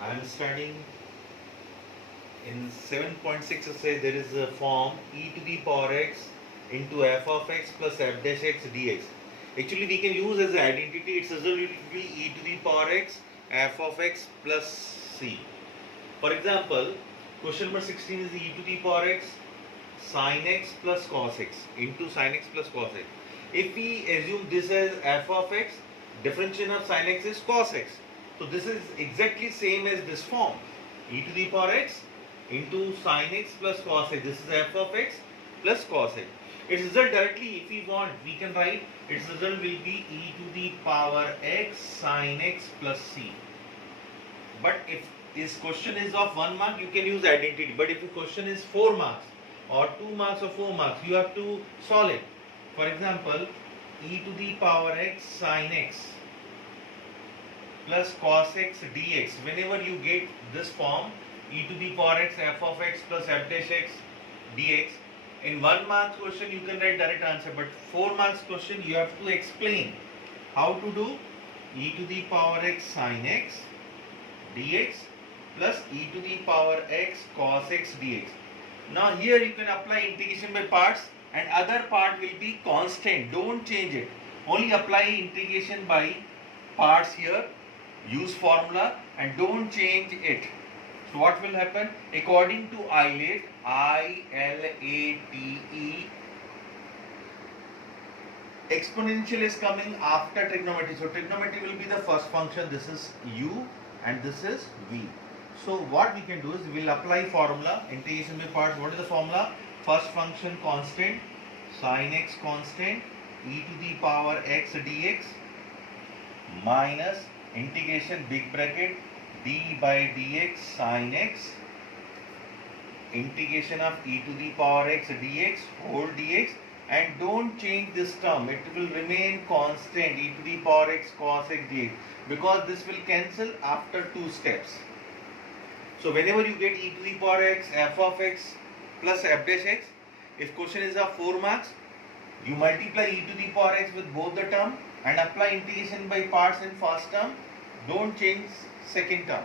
I am studying in 7.6. Say there is a form e to the power x into f of x plus f dash x dx. Actually, we can use as an identity. Its result will be e to the power x f of x plus c. For example, question number 16 is e to the power x sin x plus cos x into sin x plus cos x. If we assume this as f of x, differentiation of sin x is cos x. So this is exactly same as this form, e to the power x into sin x plus cos x. This is f of x plus cos x. Its result directly, if we want, we can write its result will be e to the power x sin x plus c. But if this question is of 1 mark, you can use identity. But if the question is 4 marks or 2 marks or 4 marks, you have to solve it. For example, e to the power x sin x plus cos x dx. Whenever you get this form, e to the power x f of x plus f dash x dx, in 1 mark question you can write direct answer, but 4 marks question you have to explain how to do e to the power x sin x dx plus e to the power x cos x dx. Now here you can apply integration by parts and other part will be constant. Don't change it. Only apply integration by parts here. Use formula and don't change it. So what will happen? According to ILATE, ILATE, exponential is coming after trigonometry. So trigonometry will be the first function. This is u and this is v. So what we can do is we will apply formula, integration by parts. What is the formula? First function constant, sin x constant, e to the power x dx minus integration big bracket d by dx sin x integration of e to the power x dx whole dx, and don't change this term, it will remain constant e to the power x cos x dx, because this will cancel after 2 steps. So whenever you get e to the power x f of x plus f dash x, if question is of 4 marks, you multiply e to the power x with both the term and apply integration by parts in first term. Don't change second term.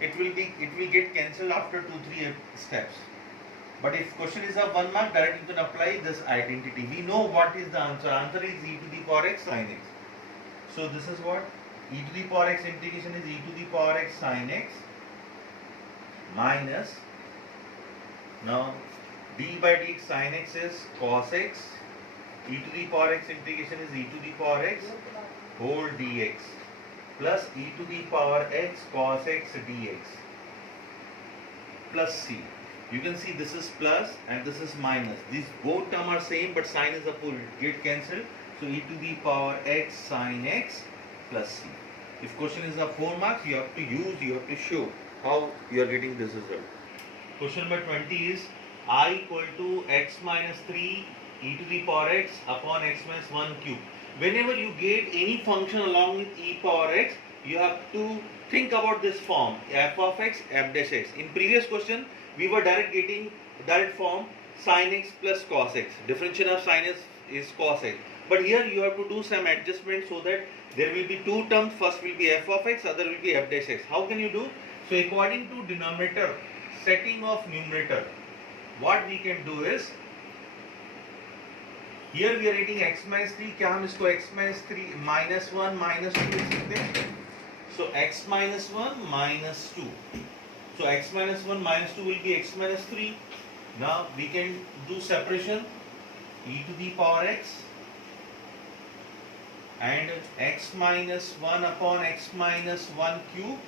It will get cancelled after 2-3 steps. But if question is of 1 mark, directly you can apply this identity. We know what is the answer. Answer is e to the power x sin x. So this is what e to the power x integration is e to the power x sin x minus, now d by dx sin x is cos x, e to the power x integration is e to the power x whole dx plus e to the power x cos x dx plus c. You can see this is plus and this is minus. These both terms are same, but sign is a full, get cancelled. So e to the power x sin x plus c. If question is of 4 marks, you have to show how you are getting this result. Question number 20 is I equal to x minus 3 e to the power x upon x minus 1 cube. Whenever you get any function along with e power x, you have to think about this form f of x f dash x. In previous question, we were getting direct form sin x plus cos x. Differentiation of sin x is cos x. But here you have to do some adjustment so that there will be 2 terms. First will be f of x, other will be f dash x. How can you do? So according to denominator, setting of numerator, what we can do is, here we are getting x minus 3, क्या हम इसको x minus 3 minus 1 minus 2 लिख सकते हैं? So x minus 1 minus 2. So x minus 1 minus 2 will be x minus 3. Now we can do separation, e to the power x and x minus 1 upon x minus 1 cube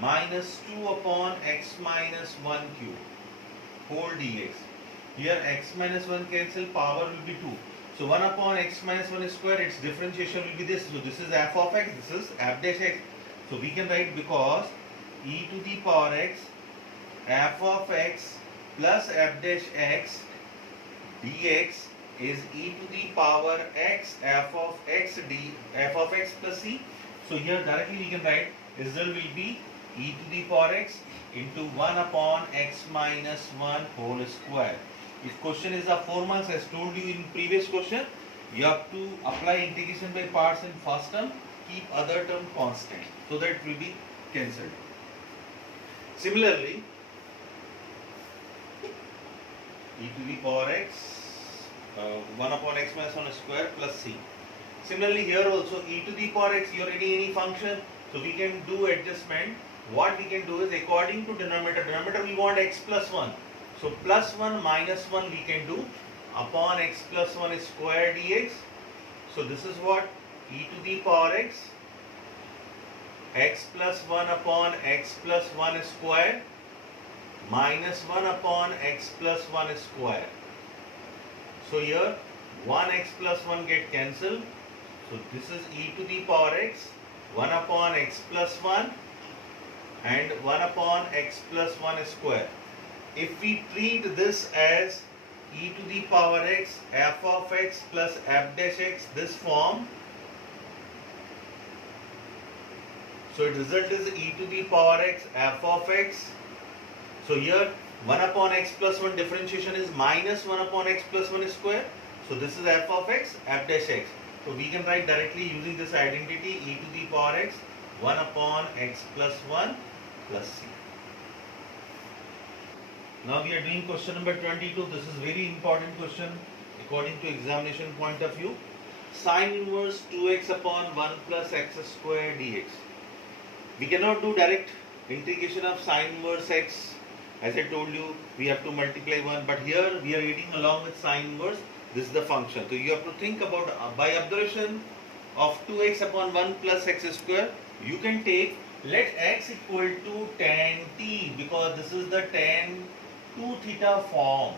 minus 2 upon x minus 1 cube whole dx. Here x minus 1 cancel, power will be 2. So 1 upon x minus 1 square, its differentiation will be this. So this is f of x, this is f dash x. So we can write, because e to the power x f of x plus f dash x dx is e to the power x f of x plus c. So here directly we can write result will be e to the power x into 1 upon x minus 1 whole square. If question is of 4 marks, as told you in previous question, you have to apply integration by parts in first term, keep other term constant, so that it will be cancelled. Similarly, e to the power x 1 upon x minus 1 square plus c. Similarly here also e to the power x, you are getting any function, so we can do adjustment. What we can do is according to denominator we want x plus 1. So plus 1 minus 1 we can do upon x plus 1 square dx. So this is what e to the power x plus 1 upon x plus 1 square minus 1 upon x plus 1 square. So here 1x plus 1 get cancelled. So this is e to the power x 1 upon x plus 1 and 1 upon x plus 1 square. If we treat this as e to the power x f of x plus f dash x, this form, so its result is e to the power x f of x. So here 1 upon x plus 1 differentiation is minus 1 upon x plus 1 square. So this is f of x, f dash x. So we can write directly using this identity e to the power x 1 upon x plus 1 plus c. Now we are doing question number 22. This is very important question according to examination point of view. Sine inverse 2x upon 1 plus x square dx. We cannot do direct integration of sine inverse x. As I told you, we have to multiply 1, but here we are getting along with sine inverse. This is the function. So you have to think about by observation of 2x upon 1 plus x square, you can take let x equal to tan t, because this is the tan 2 theta form.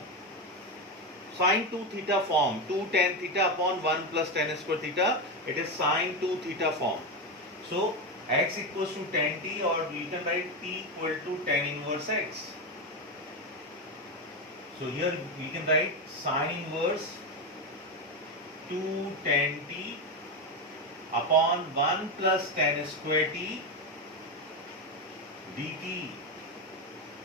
Sine 2 theta form, 2 tan theta upon 1 plus tan square theta, it is sine 2 theta form. So x equals to tan t, or you can write t equal to tan inverse x. So here we can write sine inverse 2 tan t upon 1 plus tan square t dt.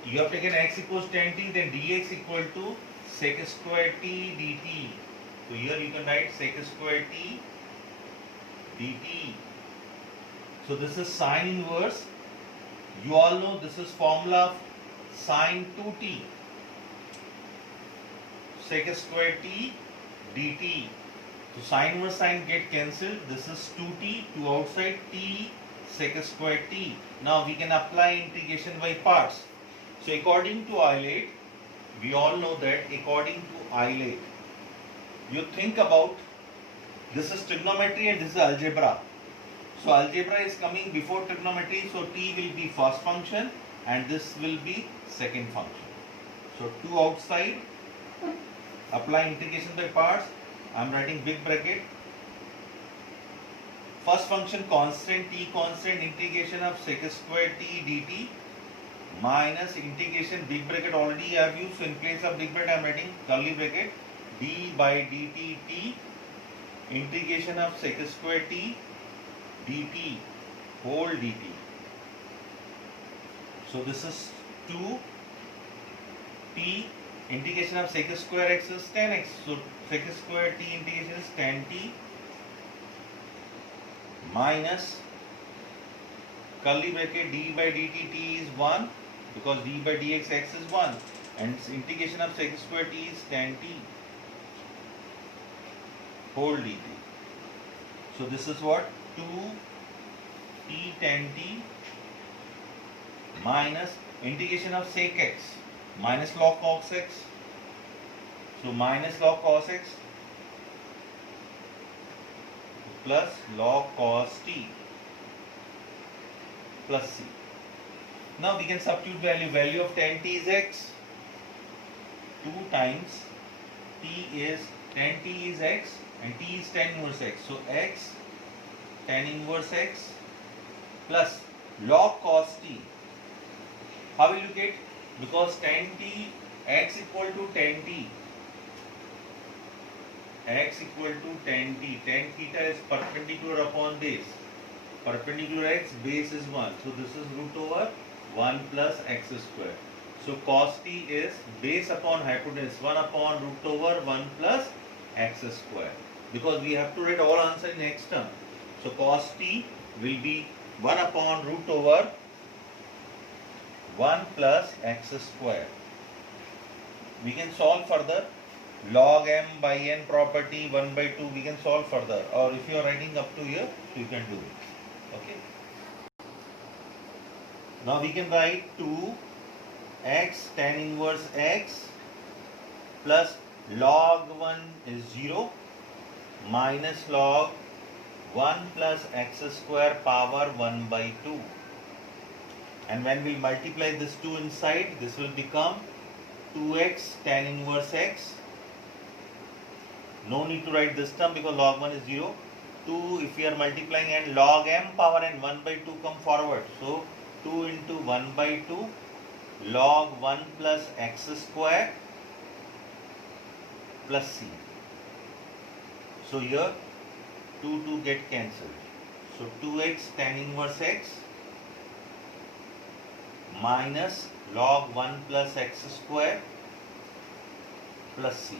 You have taken x equals tan t, then dx equal to sec square t dt. So here you can write sec square t dt. So this is sine inverse. You all know this is formula of sine 2t. Sec square t dt. So sine inverse sine get cancelled. This is 2t, 2 outside, t sec square t. Now we can apply integration by parts. So according to Eilert, we all know that according to Eilert, you think about this is trigonometry and this is algebra. So algebra is coming before trigonometry, so t will be first function and this will be second function. So 2 outside, apply integration by parts. I am writing big bracket. First function constant, t constant, integration of sec square t dt minus integration, big bracket already I have used, so in place of big bracket I am writing curly bracket, d by dt t, integration of sec square t dt whole dt. So this is 2 t, integration of sec square x is tan x. So sec square t integration is tan t minus curly bracket d by dt t is 1, because d by dx x is 1, and integration of sec square t is tan t whole dt. So this is what 2 t tan t minus integration of sec x minus log cos x. So minus log cos x plus log cos t plus c. Now we can substitute value of tan t is x, 2 times t is tan t is x and t is tan inverse x. So x tan inverse x plus log cos t. How will you get? Because tan t, x equal to tan t, x equal to tan t, tan theta is perpendicular upon base, perpendicular x, base is 1, so this is root over 1 plus x square. So cos t is base upon hypotenuse, 1 upon root over 1 plus x square, because we have to write all answer in x term. So cos t will be 1 upon root over 1 plus x square. We can solve further. Log m by n property 1 by 2 we can solve further, or if you are writing up to here, so you can do it. Okay. Now we can write 2x tan inverse x plus log 1 is 0 minus log 1 plus x square power 1 by 2. And when we multiply this 2 inside, this will become 2x tan inverse x. No need to write this term because log 1 is 0. 2 if we are multiplying and log m power n 1 by 2 come forward. So 2 into 1 by 2 log 1 plus x square plus c. So here 2 get cancelled. So 2x tan inverse x minus log 1 plus x square plus c.